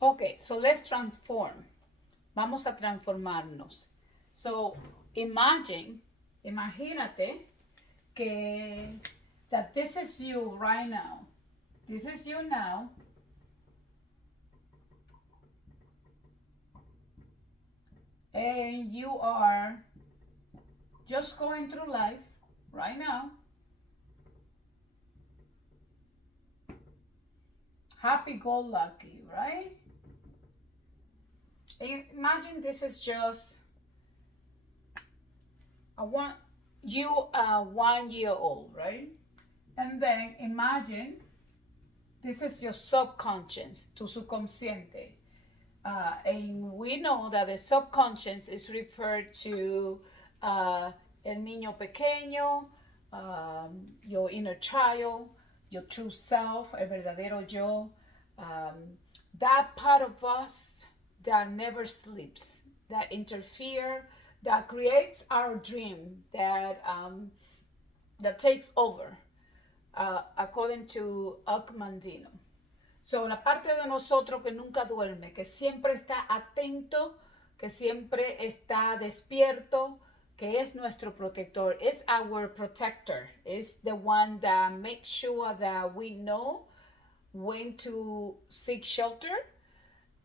Okay, so let's transform. Vamos a transformarnos. So imagínate que that this is you right now. This is you now, and you are just going through life right now, happy go lucky, right? Imagine this is just a one you are 1 year old, right? And then imagine this is your subconscious, tu subconsciente. And we know that the subconscious is referred to el niño pequeño, your inner child, your true self, el verdadero yo, that part of us that never sleeps, that interfere, that creates our dream, that takes over, according to Mandino. So, la parte de nosotros que nunca duerme, que siempre está atento, que siempre está despierto, que es nuestro protector, is our protector, is the one that makes sure that we know when to seek shelter,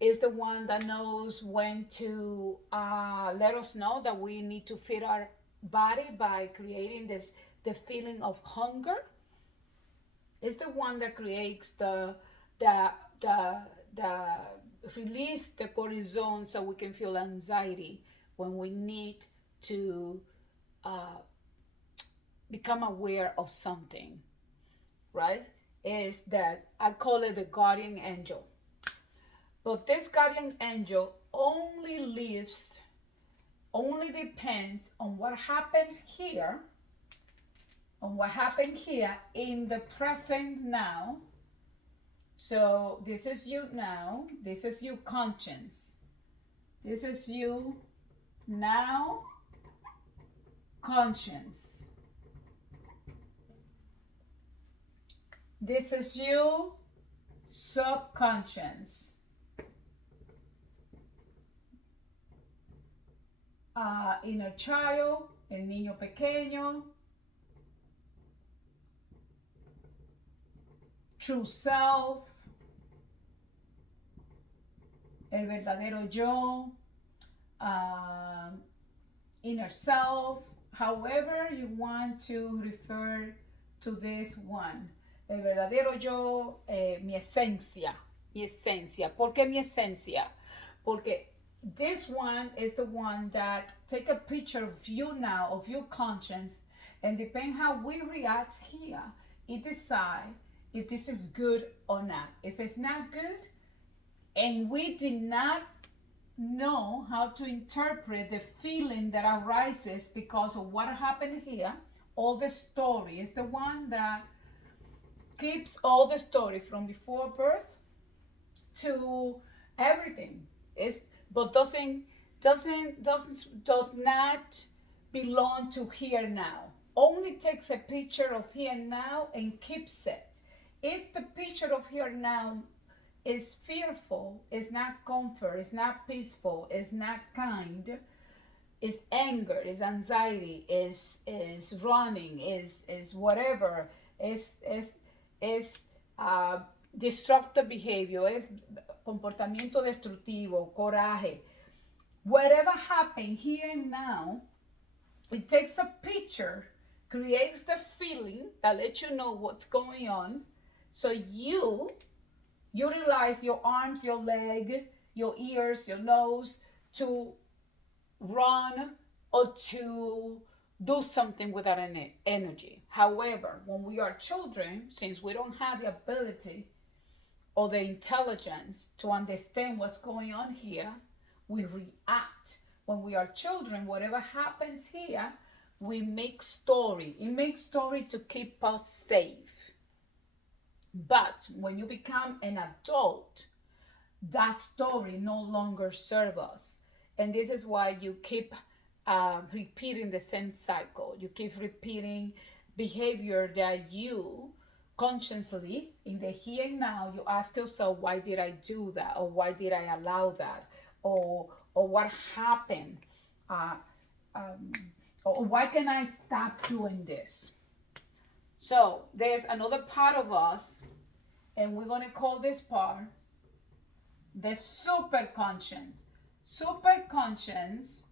is the one that knows when to let us know that we need to feed our body by creating the feeling of hunger. Is the one that creates the the the release the cortisone so we can feel anxiety when we need to uh, become aware of something, right? Is that I call it the guardian angel. But this guardian angel only lives, only depends on what happened here in the present now. So this is you now, this is you conscience, this is you now conscience, this is you subconscious, inner child, el niño pequeño, true self, el verdadero yo, inner self, however you want to refer to this one. El verdadero yo, mi esencia, mi esencia. ¿Por qué mi esencia? Porque this one is the one that take a picture of you now, of your conscience, and depending how we react here, it decide if this is good or not. If it's not good, and we did not know how to interpret the feeling that arises because of what happened here, all the story is the one that keeps all the story from before birth to everything. Is but does not belong to here now. Only takes a picture of here now and keeps it. If the picture of here now is fearful, is not comfort, is not peaceful, is not kind, is anger, is anxiety, is running, is whatever, is destructive behavior, es comportamiento destructivo, coraje. Whatever happened here and now, it takes a picture, creates the feeling that lets you know what's going on. So you utilize your arms, your leg, your ears, your nose to run or to do something with that energy. However, when we are children, since we don't have the ability or the intelligence to understand what's going on here, we react. When we are children, whatever happens here, we make story. It makes story to keep us safe. But when you become an adult, that story no longer serves us. And this is why you keep repeating the same cycle. You keep repeating behavior that you consciously in the here and now, you ask yourself, why did I do that, or why did I allow that, or what happened, uh, um, or why can I stop doing this? So there's another part of us, and we're going to call this part the super conscience. Super conscience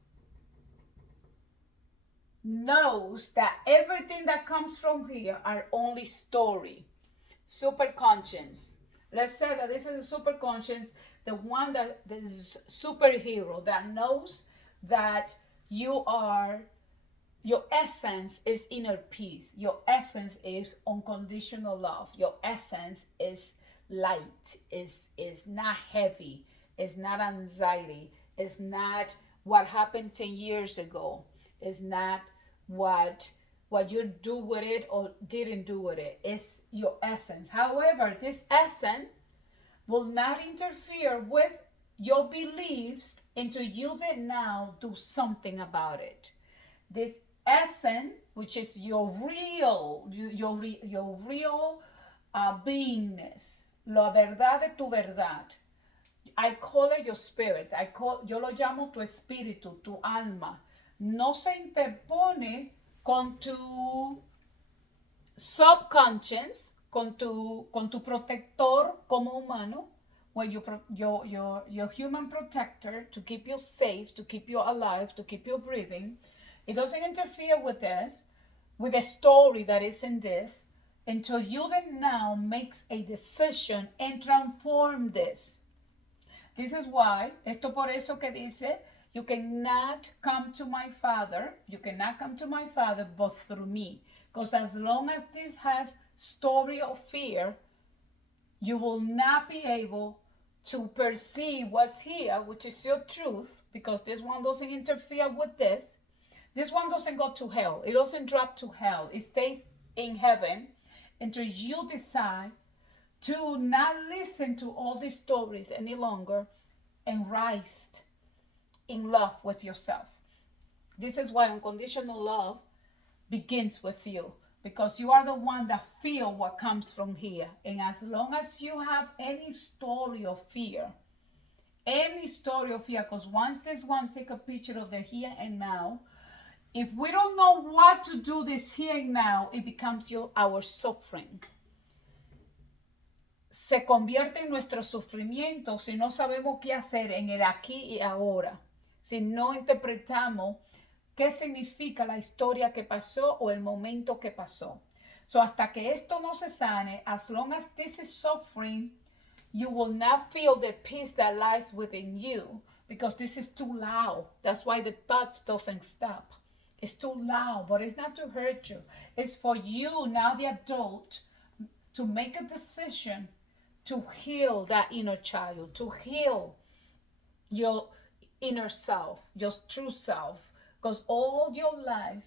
knows that everything that comes from here are only story. Super conscience. Let's say that this is a super conscience, the one that is superhero that knows that you are, your essence is inner peace. Your essence is unconditional love. Your essence is light. Is not heavy. It's not anxiety. It's not what happened 10 years ago. It's not what you do with it or didn't do with it. It's your essence. However, this essence will not interfere with your beliefs until you then now do something about it. This essence, which is your real beingness, la verdad de tu verdad. I call it your spirit. Yo lo llamo tu espíritu, tu alma. No se interpone con tu subconscious, con tu protector como humano, when your human protector to keep you safe, to keep you alive, to keep you breathing. It doesn't interfere with this, with the story that is in this, until you then now makes a decision and transform this. This is why, esto por eso que dice, you cannot come to my Father, but through me. Because as long as this has story of fear, you will not be able to perceive what's here, which is your truth, because this one doesn't interfere with this. This one doesn't go to hell. It doesn't drop to hell. It stays in heaven until you decide to not listen to all these stories any longer and rise in love with yourself. This is why unconditional love begins with you, because you are the one that feel what comes from here. And as long as you have any story of fear, because once this one take a picture of the here and now, if we don't know what to do this here and now, it becomes our suffering. Se convierte en nuestro sufrimiento si no sabemos qué hacer en el aquí y ahora. Si no interpretamos qué significa la historia que pasó o el momento que pasó. So hasta que esto no se sane, as long as this is suffering, you will not feel the peace that lies within you, because this is too loud. That's why the thoughts doesn't stop. It's too loud, but it's not to hurt you. It's for you, now the adult, to make a decision to heal that inner child, to heal your inner self, your true self. Because all your life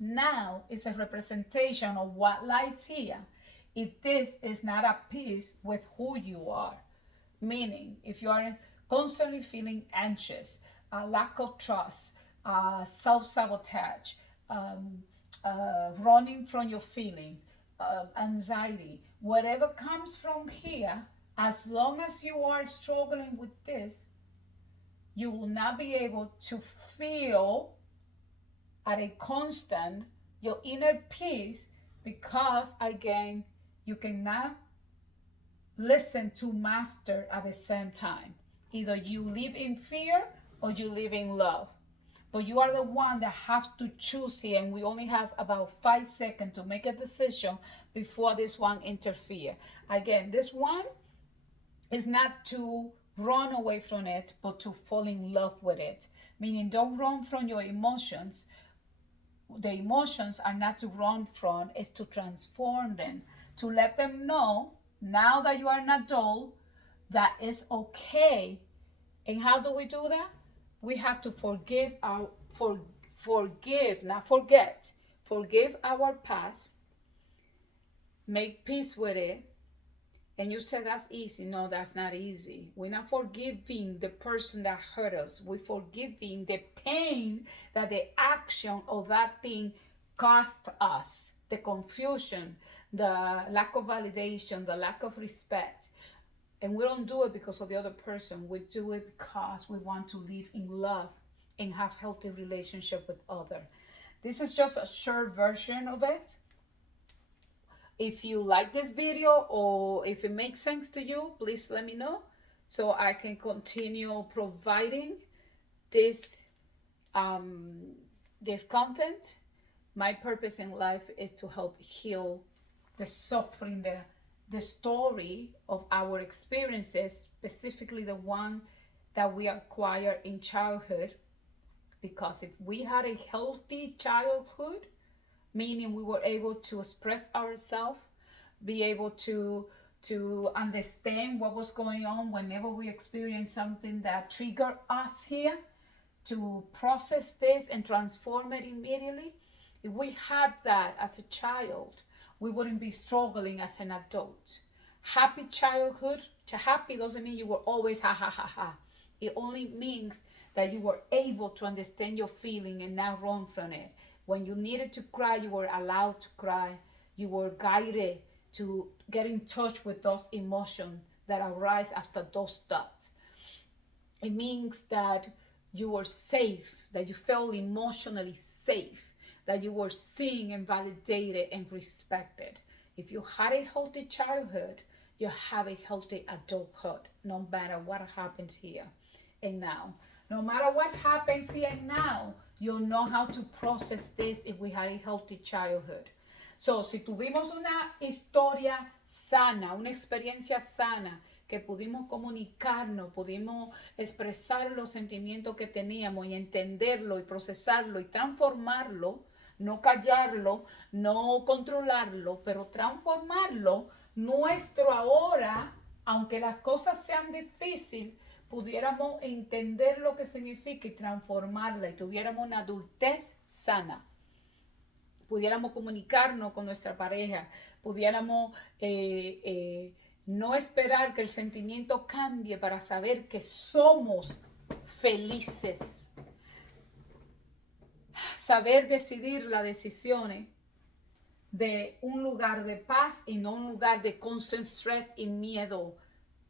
now is a representation of what lies here. If this is not at peace with who you are, meaning if you are constantly feeling anxious, a lack of trust, self-sabotage, running from your feelings, anxiety, whatever comes from here, as long as you are struggling with this, you will not be able to feel at a constant your inner peace, because again, you cannot listen to master at the same time. Either you live in fear or you live in love. But you are the one that have to choose here, and we only have about 5 seconds to make a decision before this one interfere. Again, this one is not to run away from it, but to fall in love with it. Meaning, don't run from your emotions. The emotions are not to run from, it's to transform them, to let them know, now that you are an adult, that it's okay. And how do we do that? We have to forgive not forget. Forgive our past, make peace with it. And you say that's easy. No, that's not easy. We're not forgiving the person that hurt us. We're forgiving the pain that the action of that thing cost us. the confusion, the lack of validation, the lack of respect. And we don't do it because of the other person. We do it because we want to live in love and have healthy relationship with other. This is just a short version of it. If you like this video or if it makes sense to you, please let me know so I can continue providing this this content. My purpose in life is to help heal the suffering, the story of our experiences, specifically the one that we acquire in childhood. Because if we had a healthy childhood, meaning we were able to express ourselves, be able to understand what was going on whenever we experienced something that triggered us here, to process this and transform it immediately. If we had that as a child, we wouldn't be struggling as an adult. Happy childhood, happy doesn't mean you were always ha ha ha ha. It only means that you were able to understand your feeling and not run from it. When you needed to cry, you were allowed to cry. You were guided to get in touch with those emotions that arise after those thoughts. It means that you were safe, that you felt emotionally safe, that you were seen and validated and respected. If you had a healthy childhood, you have a healthy adulthood, no matter what happens here and now. No matter what happens here and now, you'll know how to process this if we had a healthy childhood. So, si tuvimos una historia sana, una experiencia sana, que pudimos comunicarnos, pudimos expresar los sentimientos que teníamos y entenderlo y procesarlo y transformarlo, no callarlo, no controlarlo, pero transformarlo, nuestro ahora, aunque las cosas sean difíciles, pudiéramos entender lo que significa y transformarla y tuviéramos una adultez sana. Pudiéramos comunicarnos con nuestra pareja, pudiéramos no esperar que el sentimiento cambie para saber que somos felices. Saber decidir las decisiones de un lugar de paz y no un lugar de constant stress y miedo.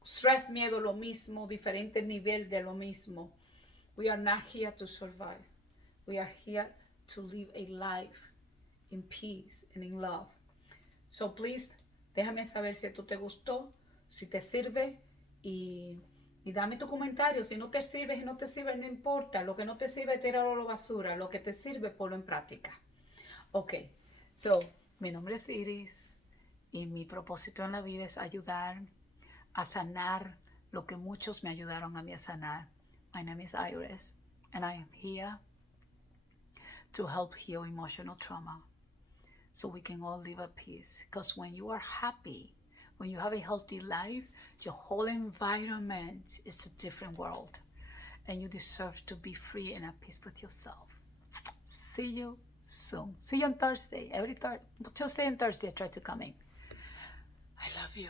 Stress, miedo, lo mismo, diferente nivel de lo mismo. We are not here to survive. We are here to live a life in peace and in love. So please, déjame saber si esto te gustó, si te sirve y dame tu comentario. Si no te sirve, si no te sirve, no importa. Lo que no te sirve, tíralo a la basura. Lo que te sirve, ponlo en práctica. Ok, so, mi nombre es Iris y mi propósito en la vida es ayudar a sanar lo que muchos me ayudaron a mí a sanar. My name is Iris and I am here to help heal emotional trauma so we can all live at peace. Because when you are happy, when you have a healthy life, your whole environment is a different world and you deserve to be free and at peace with yourself. See you soon. See you on Thursday. Every Tuesday and Thursday I try to come in. I love you.